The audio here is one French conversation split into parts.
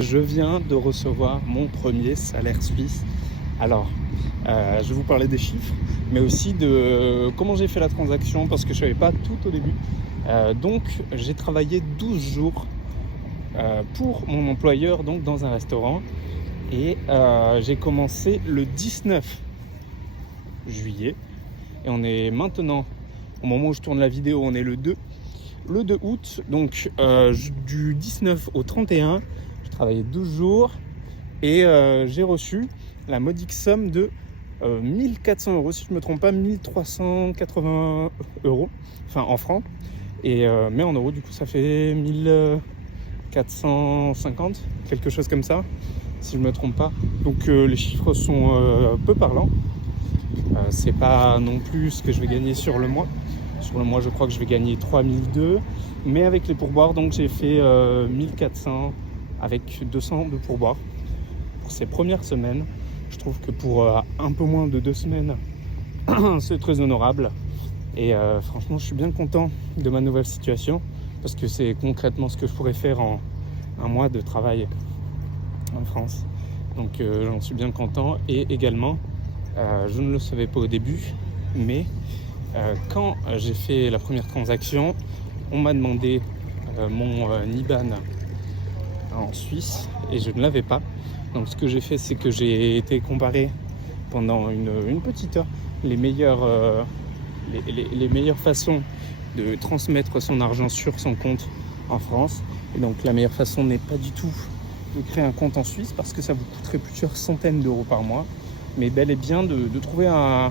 Je viens de recevoir mon premier salaire suisse. Alors, je vais vous parler des chiffres, mais aussi de comment j'ai fait la transaction parce que je ne savais pas tout au début. Donc, j'ai travaillé 12 jours pour mon employeur donc dans un restaurant et j'ai commencé le 19 juillet et on est maintenant, au moment où je tourne la vidéo, on est le 2 août. Donc, du 19 au 31, j'ai travaillé 12 jours et j'ai reçu la modique somme de 1400 euros, si je ne me trompe pas, 1380 euros, enfin en francs, et, mais en euros, du coup, ça fait 1450, quelque chose comme ça, si je ne me trompe pas. Donc les chiffres sont peu parlants. C'est pas non plus ce que je vais gagner sur le mois. Sur le mois, je crois que je vais gagner 3002, mais avec les pourboires, donc j'ai fait 1400 avec 200 de pourboires pour ces premières semaines. Je trouve que pour un peu moins de 2 semaines, c'est très honorable. Et franchement, je suis bien content de ma nouvelle situation parce que c'est concrètement ce que je pourrais faire en un mois de travail en France. Donc j'en suis bien content. Et également, je ne le savais pas au début, mais quand j'ai fait la première transaction, on m'a demandé mon IBAN en Suisse et je ne l'avais pas. Donc ce que j'ai fait, c'est que j'ai été comparer pendant une petite heure les meilleures façons de transmettre son argent sur son compte en France. Et donc la meilleure façon n'est pas du tout de créer un compte en Suisse parce que ça vous coûterait plusieurs centaines d'euros par mois, mais bel et bien de trouver un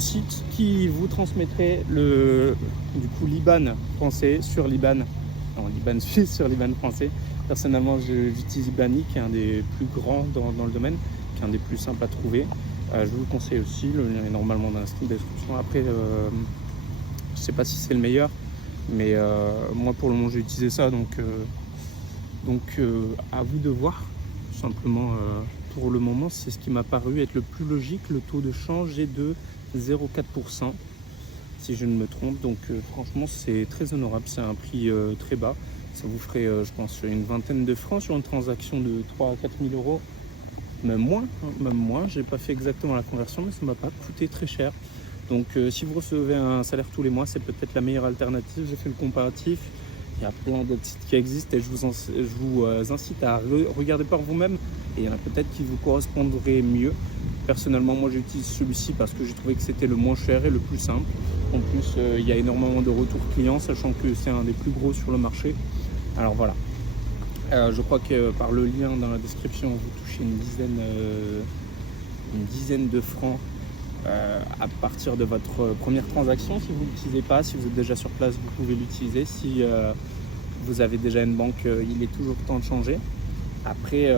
site qui vous transmettrait du coup l'IBAN français sur l'IBAN, non, l'IBAN suisse sur l'IBAN français. Personnellement, j'utilise Ibani, qui est un des plus grands dans le domaine, qui est un des plus simples à trouver. Je vous le conseille aussi, le lien est normalement dans la description. Après, je ne sais pas si c'est le meilleur, mais moi pour le moment j'ai utilisé ça, donc à vous de voir. Tout simplement, pour le moment, c'est ce qui m'a paru être le plus logique. Le taux de change est de 0,4%, si je ne me trompe. Donc franchement, c'est très honorable, c'est un prix très bas. Ça vous ferait, je pense, une vingtaine de francs sur une transaction de 3 à 4 000 euros. Même moins, j'ai pas fait exactement la conversion, mais ça ne m'a pas coûté très cher. Donc si vous recevez un salaire tous les mois, c'est peut-être la meilleure alternative. J'ai fait le comparatif. Il y a plein d'autres sites qui existent et je vous incite à regarder par vous-même. Et il y en a peut-être qui vous correspondraient mieux. Personnellement, moi j'utilise celui-ci parce que j'ai trouvé que c'était le moins cher et le plus simple. En plus, il y a énormément de retours clients, sachant que c'est un des plus gros sur le marché. Alors voilà, je crois que par le lien dans la description, vous touchez une dizaine de francs à partir de votre première transaction. Si vous ne l'utilisez pas, si vous êtes déjà sur place, vous pouvez l'utiliser. Si vous avez déjà une banque, il est toujours temps de changer. Après,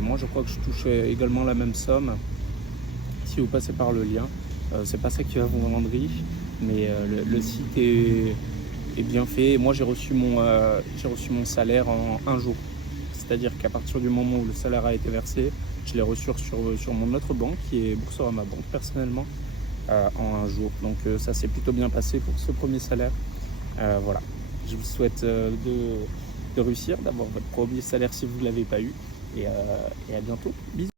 moi je crois que je touche également la même somme si vous passez par le lien. C'est pas ça qui va vous rendre riche, mais le site est bien fait. Moi j'ai reçu mon salaire en un jour. C'est-à-dire qu'à partir du moment où le salaire a été versé, je l'ai reçu sur mon autre banque, qui est Boursorama Banque personnellement, en un jour. Donc ça s'est plutôt bien passé pour ce premier salaire. Voilà, je vous souhaite de réussir, d'avoir votre premier salaire si vous ne l'avez pas eu. Et à bientôt. Bisous.